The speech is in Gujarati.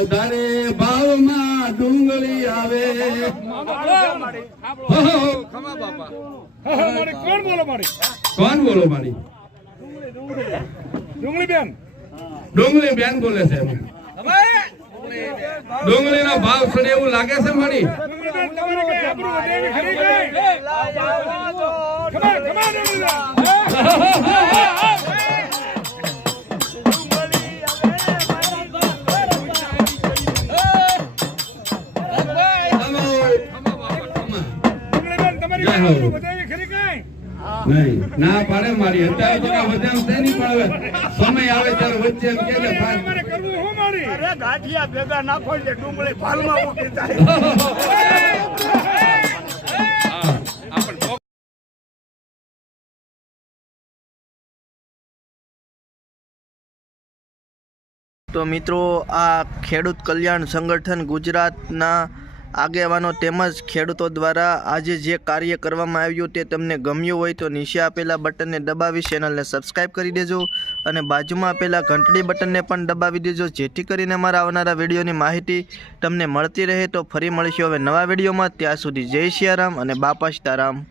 વધારે ભાવમાં ડુંગળી આવે. કોણ બોલો મારી? કોણ બોલો મારી? ડુંગળી બેન. ડુંગળી બેન. બોલે છે ડુંગળી નો ભાવ સડે એવું લાગે છે મારી? ખબર બેન ના પાડે મારી. અત્યારે તો કાંઈ વધે એમ છે નહીં પણ સમય આવે ત્યારે વચ્ચે એમ કે છે, ભાઈ. તમારે કરવું શું મારી? અરે ગાંઠિયા ભેગા નાખો એટલે ડુંગળી ફાલમાં ઉઠી જાય. તો મિત્રો આ ખેડૂત કલ્યાણ સંગઠન ગુજરાતના આગેવાનો તેમજ ખેડૂતો દ્વારા આજે જે કાર્ય કરવામાં આવ્યું તે તમને ગમ્યું હોય તો નીચે આપેલા બટનને દબાવી ચેનલને સબસ્ક્રાઈબ કરી દેજો અને બાજુમાં આપેલા ઘંટડી બટનને પણ દબાવી દેજો, જેથી કરીને મારા આવનારા વિડીયોની માહિતી તમને મળતી રહે તો ફરી મળીશું હવે નવા વિડીયોમાં. ત્યાં સુધી જય સિયારામ અને બાપા સીતારામ.